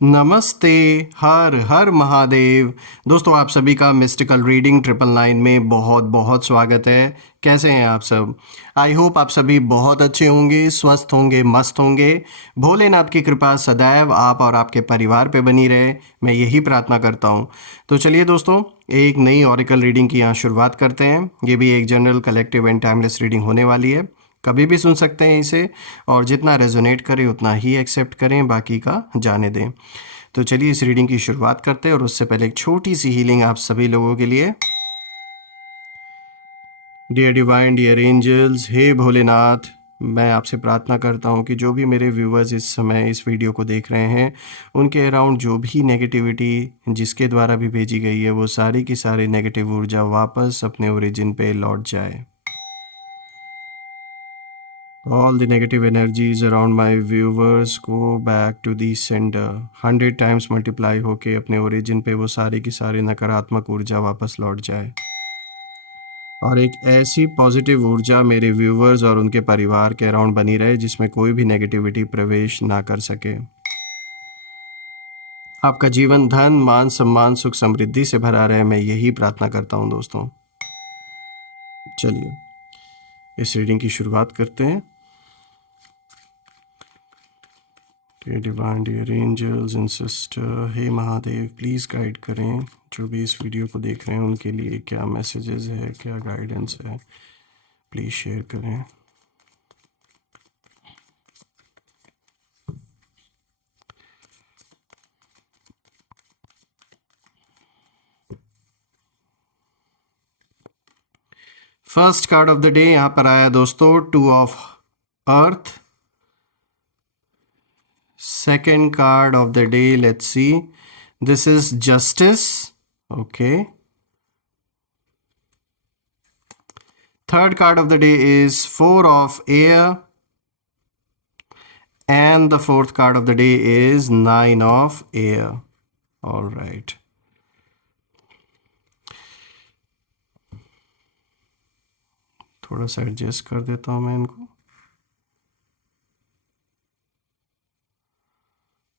नमस्ते। हर हर महादेव। दोस्तों, आप सभी का मिस्टिकल रीडिंग 999 में बहुत बहुत स्वागत है। कैसे हैं आप सब? आई होप आप सभी बहुत अच्छे होंगे, स्वस्थ होंगे, मस्त होंगे। भोलेनाथ की कृपा सदैव आप और आपके परिवार पे बनी रहे, मैं यही प्रार्थना करता हूँ। तो चलिए दोस्तों, एक नई ऑरिकल रीडिंग की यहाँ शुरुआत करते हैं। ये भी एक general, collective and timeless reading होने वाली है। कभी भी सुन सकते हैं इसे, और जितना रेजोनेट करे उतना ही एक्सेप्ट करें, बाकी का जाने दें। तो चलिए इस रीडिंग की शुरुआत करते हैं, और उससे पहले एक छोटी सी हीलिंग आप सभी लोगों के लिए। डियर डिवाइन, डियर एंजल्स, हे भोलेनाथ, मैं आपसे प्रार्थना करता हूँ कि जो भी मेरे व्यूवर्स इस समय इस वीडियो को देख रहे हैं, उनके अराउंड जो भी नेगेटिविटी जिसके द्वारा भी भेजी गई है, वो सारी की सारी नेगेटिव ऊर्जा वापस अपने ओरिजिन पे लौट जाए। All the negative energies around my viewers go back to the sender. 100 times multiply होके अपने ओरिजिन पे वो सारी की सारी नकारात्मक ऊर्जा वापस लौट जाए, और एक ऐसी पॉजिटिव ऊर्जा मेरे व्यूवर्स और उनके परिवार के अराउंड बनी रहे जिसमें कोई भी नेगेटिविटी प्रवेश ना कर सके। आपका जीवन धन, मान, सम्मान, सुख, समृद्धि से भरा रहे, मैं यही प्रार्थना करता हूँ दोस्तों। चलिए इस रीडिंग की शुरुआत करते हैं। Dear divine, dear angels and sister, हे महादेव, प्लीज़ गाइड करें जो भी इस वीडियो को देख रहे हैं उनके लिए क्या मैसेजेस है, क्या गाइडेंस है, प्लीज़ शेयर करें। First card of the day यहाँ पर आया दोस्तों, 2 of earth. Second card of the day, let's see, this is justice. Okay. Third card of the day is 4 of air, and the fourth card of the day is 9 of air. All right. थोड़ा सा adjust कर देता हूँ मैं इनको।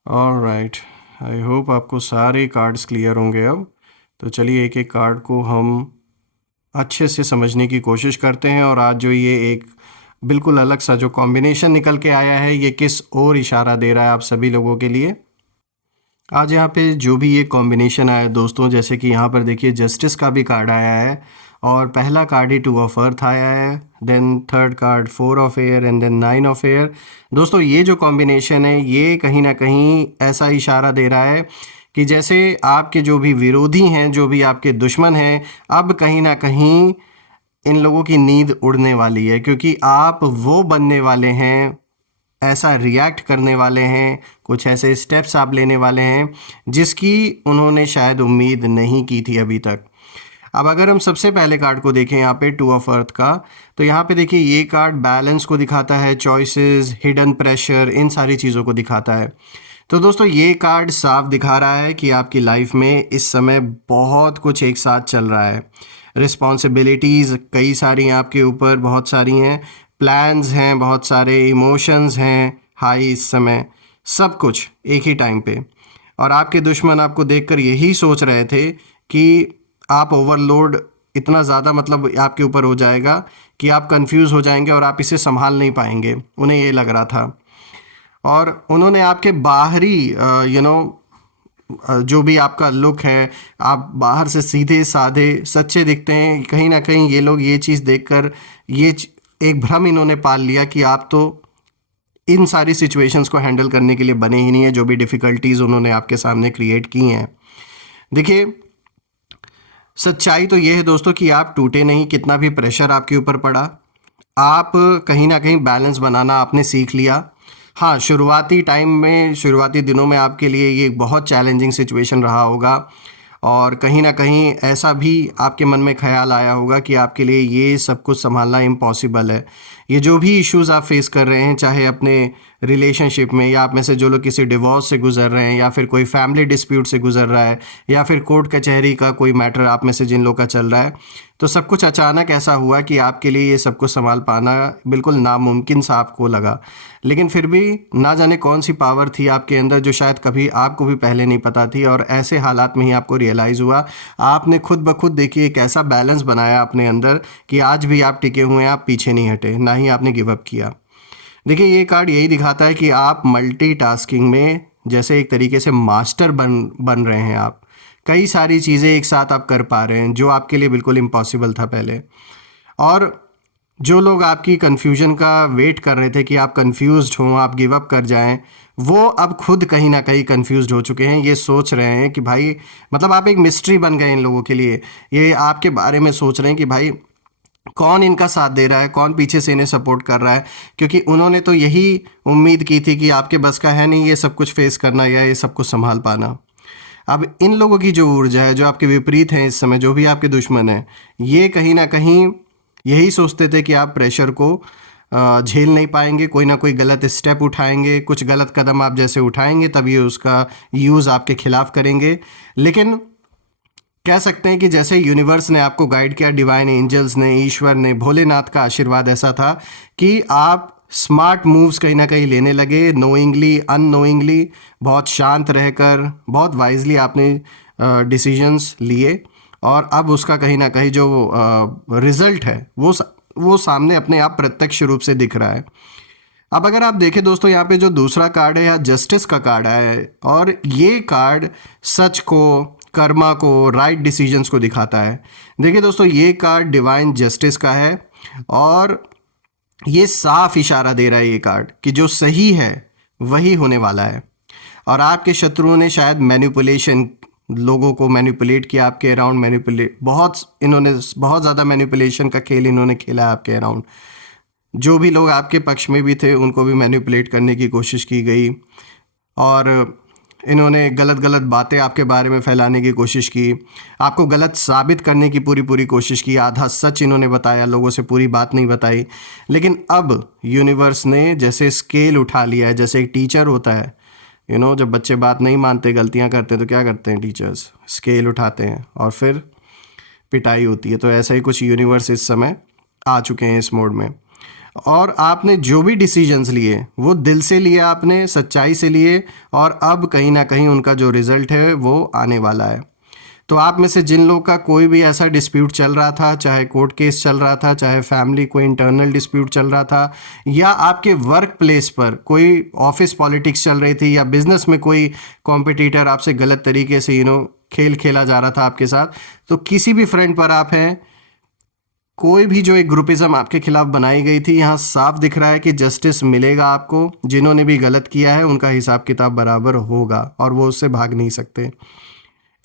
All right, I hope आपको सारे cards clear होंगे अब। तो चलिए एक एक कार्ड को हम अच्छे से समझने की कोशिश करते हैं, और आज जो ये एक बिल्कुल अलग सा जो कॉम्बिनेशन निकल के आया है, ये किस ओर इशारा दे रहा है आप सभी लोगों के लिए। आज यहाँ पे जो भी ये कॉम्बिनेशन आया दोस्तों, जैसे कि यहाँ पर देखिए जस्टिस का भी कार्ड आया है, और पहला कार्ड ही 2 ऑफ अर्थ आया है, then third card 4 of air, and then 9 of air. दोस्तों ये जो कॉम्बिनेशन है, ये कहीं ना कहीं ऐसा इशारा दे रहा है कि जैसे आपके जो भी विरोधी हैं, जो भी आपके दुश्मन हैं, अब कहीं ना कहीं इन लोगों की नींद उड़ने वाली है, क्योंकि आप वो बनने वाले हैं, ऐसा रिएक्ट करने वाले हैं, कुछ ऐसे स्टेप्स आप लेने वाले हैं जिसकी उन्होंने शायद उम्मीद नहीं की थी अभी तक। अब अगर हम सबसे पहले कार्ड को देखें यहाँ पे 2 ऑफ अर्थ का, तो यहाँ पे देखिए ये कार्ड बैलेंस को दिखाता है, चॉइसेस, हिडन प्रेशर, इन सारी चीज़ों को दिखाता है। तो दोस्तों ये कार्ड साफ दिखा रहा है कि आपकी लाइफ में इस समय बहुत कुछ एक साथ चल रहा है। रिस्पॉन्सिबिलिटीज़ कई सारी हैं आपके ऊपर, बहुत सारी हैं, प्लान्स हैं बहुत सारे, इमोशंस हैं हाई इस समय, सब कुछ एक ही टाइम पे। और आपके दुश्मन आपको देखकर यही सोच रहे थे कि आप ओवरलोड इतना ज़्यादा मतलब आपके ऊपर हो जाएगा कि आप कंफ्यूज हो जाएंगे और आप इसे संभाल नहीं पाएंगे, उन्हें ये लग रहा था। और उन्होंने आपके बाहरी जो भी आपका लुक है, आप बाहर से सीधे साधे सच्चे दिखते हैं, कहीं ना कहीं ये लोग ये चीज़ देखकर ये एक भ्रम इन्होंने पाल लिया कि आप तो इन सारी सिचुएशंस को हैंडल करने के लिए बने ही नहीं है, जो भी डिफ़िकल्टीज़ उन्होंने आपके सामने क्रिएट की हैं। देखिए सच्चाई तो ये है दोस्तों कि आप टूटे नहीं, कितना भी प्रेशर आपके ऊपर पड़ा, आप कहीं ना कहीं बैलेंस बनाना आपने सीख लिया। हाँ, शुरुआती टाइम में, शुरुआती दिनों में आपके लिए ये बहुत चैलेंजिंग सिचुएशन रहा होगा, और कहीं ना कहीं ऐसा भी आपके मन में ख्याल आया होगा कि आपके लिए ये सब कुछ संभालना इम्पॉसिबल है, ये जो भी इश्यूज़ आप फेस कर रहे हैं, चाहे अपने रिलेशनशिप में, या आप में से जो लोग किसी डिवोर्स से गुजर रहे हैं, या फिर कोई फैमिली डिस्प्यूट से गुजर रहा है, या फिर कोर्ट कचहरी का कोई मैटर आप में से जिन लोग का चल रहा है, तो सब कुछ अचानक ऐसा हुआ कि आपके लिए ये सब कुछ संभाल पाना बिल्कुल नामुमकिन सा आपको लगा। लेकिन फिर भी ना जाने कौन सी पावर थी आपके अंदर जो शायद कभी आपको भी पहले नहीं पता थी, और ऐसे हालात में ही आपको रियलाइज़ हुआ। आपने खुद ब खुद देखिए एक ऐसा बैलेंस बनाया अपने अंदर कि आज भी आप टिके हुए हैं, आप पीछे नहीं हटे, ना ही आपने गिव अप किया। देखिए ये कार्ड यही दिखाता है कि आप मल्टीटास्किंग में जैसे एक तरीके से मास्टर बन रहे हैं। आप कई सारी चीज़ें एक साथ आप कर पा रहे हैं जो आपके लिए बिल्कुल इम्पॉसिबल था पहले। और जो लोग आपकी कन्फ्यूजन का वेट कर रहे थे कि आप कन्फ्यूज्ड हों, आप गिव अप कर जाएं, वो अब खुद कहीं ना कहीं कन्फ्यूज्ड हो चुके हैं। ये सोच रहे हैं कि भाई, मतलब आप एक मिस्ट्री बन गए इन लोगों के लिए। ये आपके बारे में सोच रहे हैं कि भाई कौन इनका साथ दे रहा है, कौन पीछे से इन्हें सपोर्ट कर रहा है, क्योंकि उन्होंने तो यही उम्मीद की थी कि आपके बस का है नहीं ये सब कुछ फेस करना या ये सब कुछ संभाल पाना। अब इन लोगों की जो ऊर्जा है, जो आपके विपरीत हैं इस समय, जो भी आपके दुश्मन हैं, ये कहीं ना कहीं यही सोचते थे कि आप प्रेशर को झेल नहीं पाएंगे, कोई ना कोई गलत स्टेप उठाएंगे, कुछ गलत कदम आप जैसे उठाएंगे तब ये उसका यूज़ आपके खिलाफ करेंगे। लेकिन कह सकते हैं कि जैसे यूनिवर्स ने आपको गाइड किया, डिवाइन एंजल्स ने, ईश्वर ने, भोलेनाथ का आशीर्वाद ऐसा था कि आप स्मार्ट मूव्स कहीं ना कहीं लेने लगे, नोइंगली अननोइंगली, बहुत शांत रहकर, बहुत वाइजली आपने डिसीजंस लिए, और अब उसका कहीं ना कहीं जो रिजल्ट है वो सामने अपने आप प्रत्यक्ष रूप से दिख रहा है। अब अगर आप देखें दोस्तों, यहाँ पे जो दूसरा कार्ड है, या जस्टिस का कार्ड है, और ये कार्ड सच को, कर्मा को, राइट डिसीजंस को दिखाता है। देखिए दोस्तों, ये कार्ड डिवाइन जस्टिस का है, और ये साफ इशारा दे रहा है ये कार्ड कि जो सही है वही होने वाला है। और आपके शत्रुओं ने शायद मैनिपुलेशन, लोगों को मैनिपुलेट किया आपके अराउंड, इन्होंने बहुत ज़्यादा मैनिपुलेशन का खेल इन्होंने खेला है आपके अराउंड। जो भी लोग आपके पक्ष में भी थे उनको भी मैनिपुलेट करने की कोशिश की गई, और इन्होंने गलत गलत बातें आपके बारे में फैलाने की कोशिश की, आपको गलत साबित करने की पूरी कोशिश की। आधा सच इन्होंने बताया, लोगों से पूरी बात नहीं बताई। लेकिन अब यूनिवर्स ने जैसे स्केल उठा लिया है, जैसे एक टीचर होता है, जब बच्चे बात नहीं मानते, गलतियां करते हैं, तो क्या करते हैं टीचर्स, स्केल उठाते हैं और फिर पिटाई होती है। तो ऐसा ही कुछ यूनिवर्स इस समय आ चुके हैं इस मोड में। और आपने जो भी डिसीजंस लिए वो दिल से लिए, आपने सच्चाई से लिए, और अब कहीं ना कहीं उनका जो रिज़ल्ट है वो आने वाला है। तो आप में से जिन लोग का कोई भी ऐसा डिस्प्यूट चल रहा था, चाहे कोर्ट केस चल रहा था, चाहे फैमिली कोई इंटरनल डिस्प्यूट चल रहा था, या आपके वर्क प्लेस पर कोई ऑफिस पॉलिटिक्स चल रही थी, या बिजनेस में कोई कॉम्पिटिटर आपसे गलत तरीके से खेल खेला जा रहा था आपके साथ, तो किसी भी फ्रंट पर आप हैं, कोई भी जो एक ग्रुपिज्म आपके खिलाफ बनाई गई थी, यहाँ साफ दिख रहा है कि जस्टिस मिलेगा आपको। जिन्होंने भी गलत किया है उनका हिसाब किताब बराबर होगा, और वो उससे भाग नहीं सकते।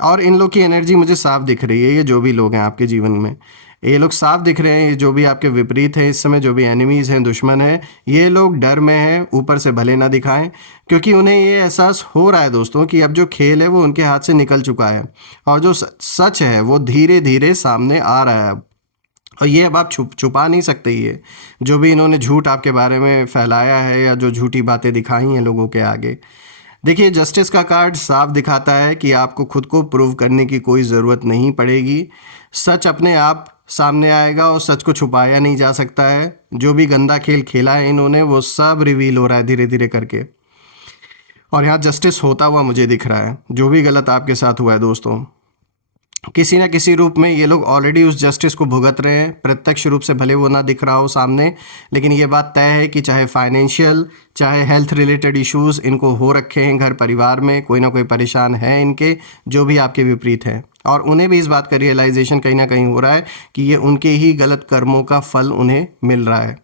और इन लोग की एनर्जी मुझे साफ दिख रही है। ये जो भी लोग हैं आपके जीवन में, ये लोग साफ दिख रहे हैं। ये जो भी आपके विपरीत हैं इस समय, जो भी एनिमीज़ हैं, दुश्मन हैं, ये लोग डर में हैं, ऊपर से भले ना दिखाएं, क्योंकि उन्हें ये एहसास हो रहा है दोस्तों कि अब जो खेल है वो उनके हाथ से निकल चुका है, और जो सच है वो धीरे धीरे सामने आ रहा है अब। और ये अब आप छुपा नहीं सकते। ये जो भी इन्होंने झूठ आपके बारे में फैलाया है, या जो झूठी बातें दिखाई हैं लोगों के आगे, देखिए जस्टिस का कार्ड साफ दिखाता है कि आपको खुद को प्रूव करने की कोई ज़रूरत नहीं पड़ेगी। सच अपने आप सामने आएगा, और सच को छुपाया नहीं जा सकता है। जो भी गंदा खेल खेला है इन्होंने, वो सब रिवील हो रहा है धीरे धीरे करके, और यहाँ जस्टिस होता हुआ मुझे दिख रहा है। जो भी गलत आपके साथ हुआ है दोस्तों, किसी ना किसी रूप में ये लोग ऑलरेडी उस जस्टिस को भुगत रहे हैं, प्रत्यक्ष रूप से भले वो ना दिख रहा हो सामने, लेकिन ये बात तय है कि चाहे फाइनेंशियल, चाहे हेल्थ रिलेटेड इश्यूज़ इनको हो रखे हैं, घर परिवार में कोई ना कोई परेशान है इनके, जो भी आपके विपरीत है, और उन्हें भी इस बात का रियलाइजेशन कहीं ना कहीं हो रहा है कि ये उनके ही गलत कर्मों का फल उन्हें मिल रहा है।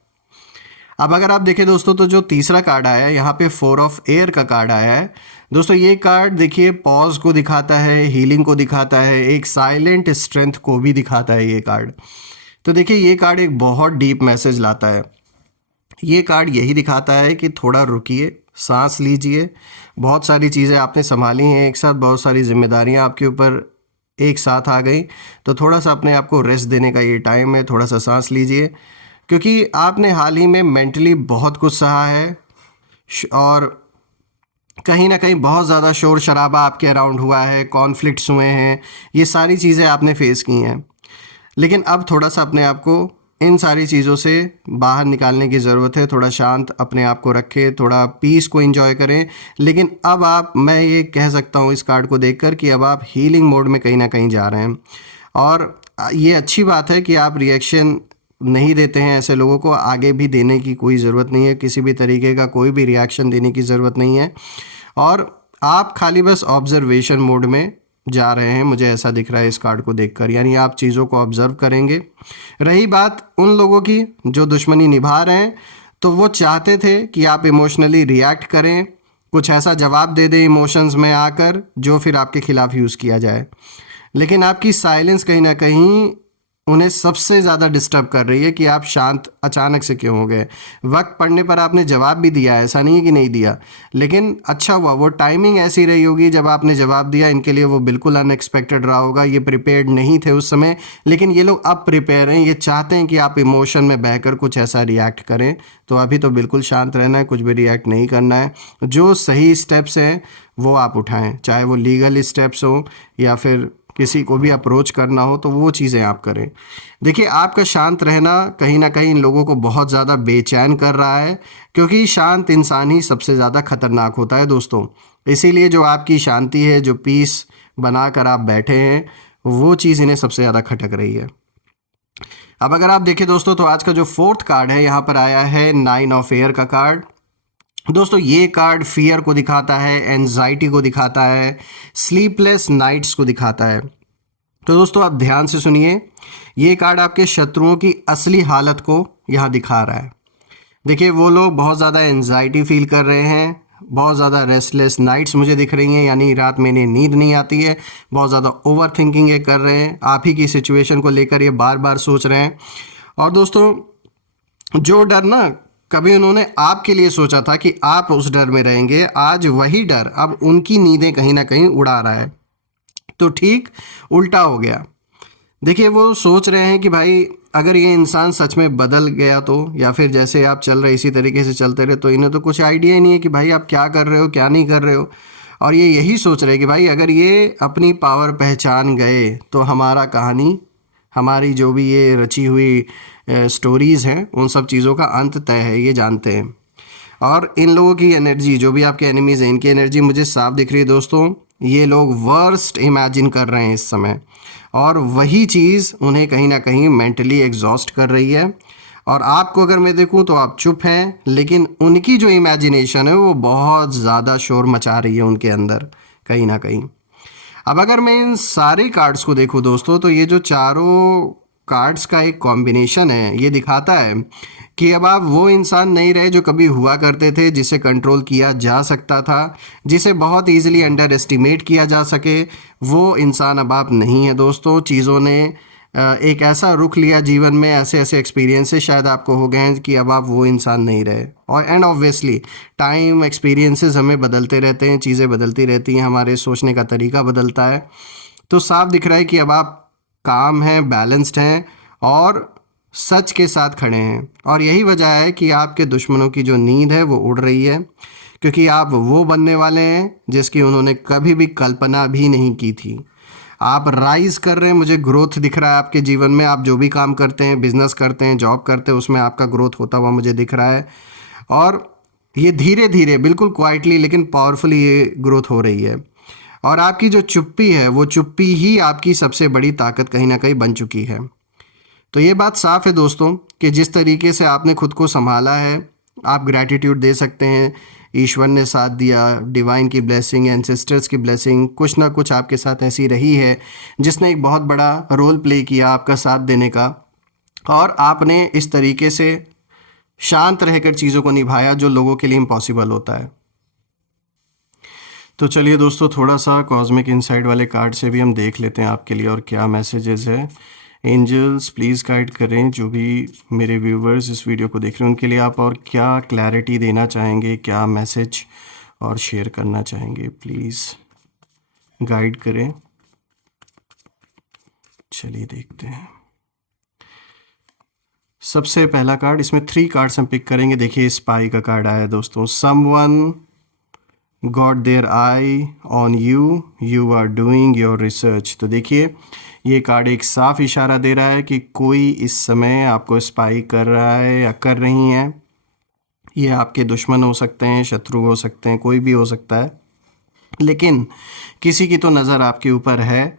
अब अगर आप देखें दोस्तों, तो जो तीसरा कार्ड आया है यहाँ पे 4 ऑफ एयर का कार्ड आया है दोस्तों। ये कार्ड देखिए पॉज को दिखाता है, हीलिंग को दिखाता है, एक साइलेंट स्ट्रेंथ को भी दिखाता है ये कार्ड। तो देखिए ये कार्ड एक बहुत डीप मैसेज लाता है। ये कार्ड यही दिखाता है कि थोड़ा रुकिए, सांस लीजिए। बहुत सारी चीज़ें आपने संभाली हैं एक साथ, बहुत सारी जिम्मेदारियां आपके ऊपर एक साथ आ गई, तो थोड़ा सा अपने आप को रेस्ट देने का ये टाइम है। थोड़ा सा सांस लीजिए, क्योंकि आपने हाल ही में मेंटली बहुत कुछ सहा है और कहीं ना कहीं बहुत ज़्यादा शोर शराबा आपके अराउंड हुआ है, कॉन्फ्लिक्ट्स हुए हैं, ये सारी चीज़ें आपने फेस की हैं। लेकिन अब थोड़ा सा अपने आप को इन सारी चीज़ों से बाहर निकालने की ज़रूरत है। थोड़ा शांत अपने आप को रखें, थोड़ा पीस को एंजॉय करें। लेकिन अब आप, मैं ये कह सकता हूँ इस कार्ड को देखकर कि अब आप हीलिंग मोड में कहीं ना कहीं जा रहे हैं। और ये अच्छी बात है कि आप रिएक्शन नहीं देते हैं ऐसे लोगों को। आगे भी देने की कोई ज़रूरत नहीं है, किसी भी तरीके का कोई भी रिएक्शन देने की ज़रूरत नहीं है। और आप खाली बस ऑब्जर्वेशन मोड में जा रहे हैं, मुझे ऐसा दिख रहा है इस कार्ड को देखकर। यानी आप चीज़ों को ऑब्जर्व करेंगे। रही बात उन लोगों की जो दुश्मनी निभा रहे हैं, तो वो चाहते थे कि आप इमोशनली रिएक्ट करें, कुछ ऐसा जवाब दे दें इमोशंस में आकर जो फिर आपके खिलाफ यूज़ किया जाए। लेकिन आपकी साइलेंस कहीं ना कहीं उन्हें सबसे ज़्यादा डिस्टर्ब कर रही है कि आप शांत अचानक से क्यों हो गए। वक्त पड़ने पर आपने जवाब भी दिया, ऐसा नहीं है कि नहीं दिया, लेकिन अच्छा हुआ वो टाइमिंग ऐसी रही होगी जब आपने जवाब दिया। इनके लिए वो बिल्कुल अनएक्सपेक्टेड रहा होगा, ये प्रिपेयर्ड नहीं थे उस समय। लेकिन ये लोग अब प्रिपेयर हैं, ये चाहते हैं कि आप इमोशन में बहकर कुछ ऐसा रिएक्ट करें। तो अभी तो बिल्कुल शांत रहना है, कुछ भी रिएक्ट नहीं करना है। जो सही स्टेप्स हैं वो आप उठाएं, चाहे वो लीगल स्टेप्स हो या फिर किसी को भी अप्रोच करना हो, तो वो चीज़ें आप करें। देखिए, आपका शांत रहना कहीं ना कहीं इन लोगों को बहुत ज़्यादा बेचैन कर रहा है, क्योंकि शांत इंसान ही सबसे ज़्यादा खतरनाक होता है दोस्तों। इसीलिए जो आपकी शांति है, जो पीस बनाकर आप बैठे हैं, वो चीज़ इन्हें सबसे ज़्यादा खटक रही है। अब अगर आप देखें दोस्तों, तो आज का जो फोर्थ कार्ड है यहाँ पर आया है 9 ऑफ एयर का कार्ड। दोस्तों, ये कार्ड फियर को दिखाता है, एंजाइटी को दिखाता है, स्लीपलेस नाइट्स को दिखाता है। तो दोस्तों, आप ध्यान से सुनिए, ये कार्ड आपके शत्रुओं की असली हालत को यहाँ दिखा रहा है। देखिए, वो लोग बहुत ज़्यादा एंजाइटी फील कर रहे हैं, बहुत ज़्यादा रेस्टलेस नाइट्स मुझे दिख रही हैं, यानी रात में इन्हें नींद नहीं आती है, बहुत ज़्यादा ओवर थिंकिंग ये कर रहे हैं, आप ही की सिचुएशन को लेकर ये बार बार सोच रहे हैं। और दोस्तों, जो डर ना कभी उन्होंने आपके लिए सोचा था कि आप उस डर में रहेंगे, आज वही डर अब उनकी नींदें कहीं ना कहीं उड़ा रहा है। तो ठीक उल्टा हो गया। देखिए, वो सोच रहे हैं कि भाई अगर ये इंसान सच में बदल गया तो, या फिर जैसे आप चल रहे इसी तरीके से चलते रहे, तो इन्हें तो कुछ आइडिया ही नहीं है कि भाई आप क्या कर रहे हो, क्या नहीं कर रहे हो। और ये यही सोच रहे हैं कि भाई अगर ये अपनी पावर पहचान गए तो हमारा कहानी, हमारी जो भी ये रची हुई स्टोरीज़ हैं, उन सब चीज़ों का अंत तय है, ये जानते हैं। और इन लोगों की एनर्जी, जो भी आपके एनिमीज़ हैं, इनकी एनर्जी मुझे साफ दिख रही है दोस्तों। ये लोग वर्स्ट इमेजिन कर रहे हैं इस समय, और वही चीज़ उन्हें कहीं ना कहीं मेंटली एग्जॉस्ट कर रही है। और आपको अगर मैं देखूं तो आप चुप हैं, लेकिन उनकी जो इमेजिनेशन है वो बहुत ज़्यादा शोर मचा रही है उनके अंदर कहीं ना कहीं। अब अगर मैं इन सारे कार्ड्स को देखूं दोस्तों, तो ये जो चारों कार्ड्स का एक कॉम्बिनेशन है, ये दिखाता है कि अब आप वो इंसान नहीं रहे जो कभी हुआ करते थे, जिसे कंट्रोल किया जा सकता था, जिसे बहुत इजीली अंडर एस्टिमेट किया जा सके। वो इंसान अब आप नहीं है दोस्तों। चीज़ों ने एक ऐसा रुख लिया जीवन में, ऐसे ऐसे एक्सपीरियंसेस शायद आपको हो गए हैं कि अब आप वो इंसान नहीं रहे। और एंड ऑब्वियसली टाइम, एक्सपीरियंसेस हमें बदलते रहते हैं, चीज़ें बदलती रहती हैं, हमारे सोचने का तरीका बदलता है। तो साफ दिख रहा है कि अब आप काम हैं, बैलेंस्ड हैं और सच के साथ खड़े हैं। और यही वजह है कि आपके दुश्मनों की जो नींद है वो उड़ रही है, क्योंकि आप वो बनने वाले हैं जिसकी उन्होंने कभी भी कल्पना भी नहीं की थी। आप राइज कर रहे हैं, मुझे ग्रोथ दिख रहा है आपके जीवन में। आप जो भी काम करते हैं, बिजनेस करते हैं, जॉब करते हैं, उसमें आपका ग्रोथ होता हुआ मुझे दिख रहा है। और ये धीरे धीरे, बिल्कुल क्वाइटली लेकिन पावरफुली ये ग्रोथ हो रही है। और आपकी जो चुप्पी है, वो चुप्पी ही आपकी सबसे बड़ी ताकत कहीं ना कहीं बन चुकी है। तो ये बात साफ है दोस्तों कि जिस तरीके से आपने खुद को संभाला है, आप ग्रैटिट्यूड दे सकते हैं। ईश्वर ने साथ दिया, डिवाइन की ब्लेसिंग, एंसेस्टर्स की ब्लेसिंग, कुछ ना कुछ आपके साथ ऐसी रही है जिसने एक बहुत बड़ा रोल प्ले किया आपका साथ देने का। और आपने इस तरीके से शांत रहकर चीज़ों को निभाया जो लोगों के लिए इम्पॉसिबल होता है। तो चलिए दोस्तों, थोड़ा सा कॉस्मिक इनसाइड वाले कार्ड से भी हम देख लेते हैं आपके लिए और क्या मैसेजेस है। एंजल्स प्लीज़ गाइड करें जो भी मेरे व्यूवर्स इस वीडियो को देख रहे हैं, उनके लिए आप और क्या क्लैरिटी देना चाहेंगे, क्या मैसेज और शेयर करना चाहेंगे, प्लीज़ गाइड करें। चलिए देखते हैं। सबसे पहला कार्ड, इसमें 3 कार्ड्स हम पिक करेंगे। देखिए स्पाई का कार्ड आया है दोस्तों। Someone got their eye on you, you are doing your research. तो देखिए ये कार्ड एक साफ इशारा दे रहा है कि कोई इस समय आपको स्पाई कर रहा है या कर रही हैं। ये आपके दुश्मन हो सकते हैं, शत्रु हो सकते हैं, कोई भी हो सकता है, लेकिन किसी की तो नज़र आपके ऊपर है।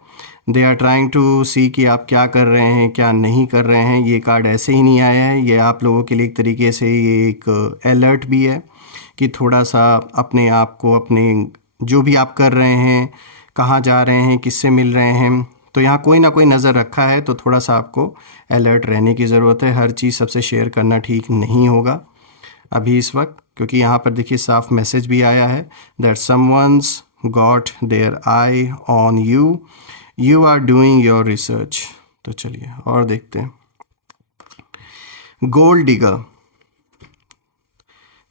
दे आर ट्राइंग टू सी कि आप क्या कर रहे हैं, क्या नहीं कर रहे हैं। ये कार्ड ऐसे ही नहीं आया है, ये आप लोगों के लिए एक तरीके से ये एक अलर्ट भी है कि थोड़ा सा अपने आप को, अपने जो भी आप कर रहे हैं, कहाँ जा रहे हैं, किससे मिल रहे हैं, तो यहाँ कोई ना कोई नज़र रखा है। तो थोड़ा सा आपको अलर्ट रहने की ज़रूरत है। हर चीज़ सबसे शेयर करना ठीक नहीं होगा अभी इस वक्त, क्योंकि यहाँ पर देखिए साफ मैसेज भी आया है that someone's got their eye on you, you are doing your research. तो चलिए और देखते हैं। Gold digger,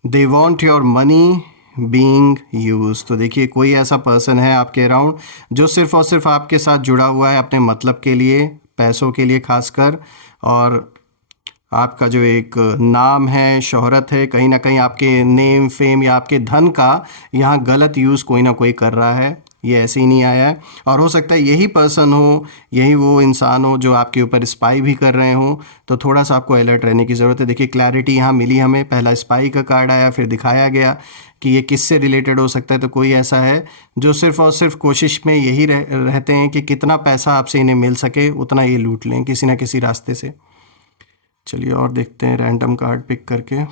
they want your money being use. तो देखिए कोई ऐसा पर्सन है आपके अराउंड जो सिर्फ और सिर्फ आपके साथ जुड़ा हुआ है अपने मतलब के लिए, पैसों के लिए खासकर, और आपका जो एक नाम है, शोहरत है, कहीं ना कहीं आपके नेम फेम या आपके धन का यहाँ गलत यूज़ कोई ना कोई कर रहा है। ये ऐसे ही नहीं आया है, और हो सकता है यही पर्सन हो, यही वो इंसान हो जो आपके ऊपर स्पाई भी कर रहे हों। तो थोड़ा सा आपको अलर्ट रहने की ज़रूरत है। देखिए क्लैरिटी यहाँ मिली हमें, पहला स्पाई का कार्ड आया, फिर दिखाया गया कि ये किससे रिलेटेड हो सकता है। तो कोई ऐसा है जो सिर्फ और सिर्फ कोशिश में यही रहते हैं कि कितना पैसा आपसे इन्हें मिल सके उतना ये लूट लें किसी ना किसी रास्ते से। चलिए और देखते हैं रैंडम कार्ड पिक करके।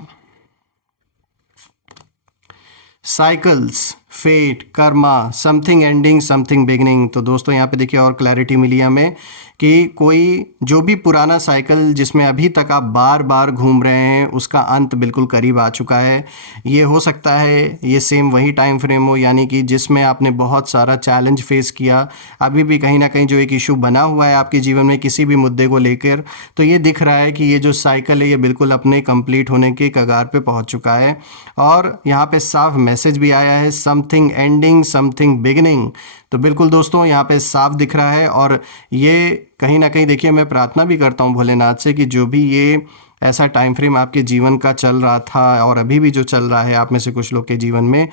Cycles, fate, karma, something ending something beginning. तो दोस्तों यहाँ पे देखिए और क्लैरिटी मिली हमें कि कोई जो भी पुराना साइकिल जिसमें अभी तक आप बार बार घूम रहे हैं उसका अंत बिल्कुल करीब आ चुका है। ये हो सकता है ये सेम वही टाइम फ्रेम हो, यानी कि जिसमें आपने बहुत सारा चैलेंज फेस किया, अभी भी कहीं ना कहीं जो एक इशू बना हुआ है आपके जीवन में किसी भी मुद्दे को लेकर, तो ये दिख रहा है कि ये जो साइकिल है ये बिल्कुल अपने कंप्लीट होने के कगार पे पहुंच चुका है। और यहाँ पे साफ मैसेज भी आया है, समथिंग एंडिंग समथिंग बिगिनिंग। तो बिल्कुल दोस्तों यहाँ पे साफ दिख रहा है, और ये कहीं ना कहीं देखिए मैं प्रार्थना भी करता हूँ भोलेनाथ से कि जो भी ये ऐसा टाइम फ्रेम आपके जीवन का चल रहा था और अभी भी जो चल रहा है आप में से कुछ लोग के जीवन में,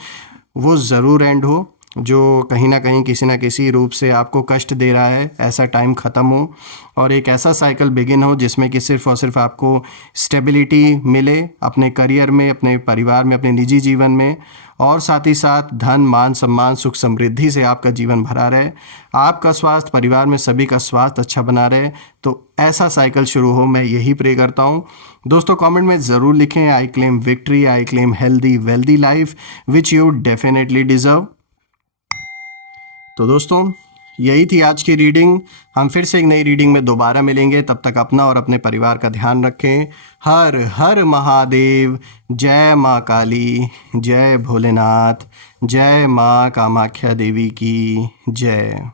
वो ज़रूर एंड हो। जो कहीं ना कहीं किसी ना किसी रूप से आपको कष्ट दे रहा है, ऐसा टाइम ख़त्म हो और एक ऐसा साइकिल बिगिन हो जिसमें कि सिर्फ और सिर्फ आपको स्टेबिलिटी मिले अपने करियर में, अपने परिवार में, अपने निजी जीवन में, और साथ ही साथ धन, मान, सम्मान, सुख, समृद्धि से आपका जीवन भरा रहे, आपका स्वास्थ्य, परिवार में सभी का स्वास्थ्य अच्छा बना रहे। तो ऐसा साइकिल शुरू हो, मैं यही प्रे करता हूँ। दोस्तों कमेंट में ज़रूर लिखें, I claim victory, I claim healthy wealthy life which you definitely deserve. तो दोस्तों यही थी आज की रीडिंग। हम फिर से एक नई रीडिंग में दोबारा मिलेंगे, तब तक अपना और अपने परिवार का ध्यान रखें। हर हर महादेव। जय माँ काली, जय भोलेनाथ, जय माँ कामाख्या देवी की जय।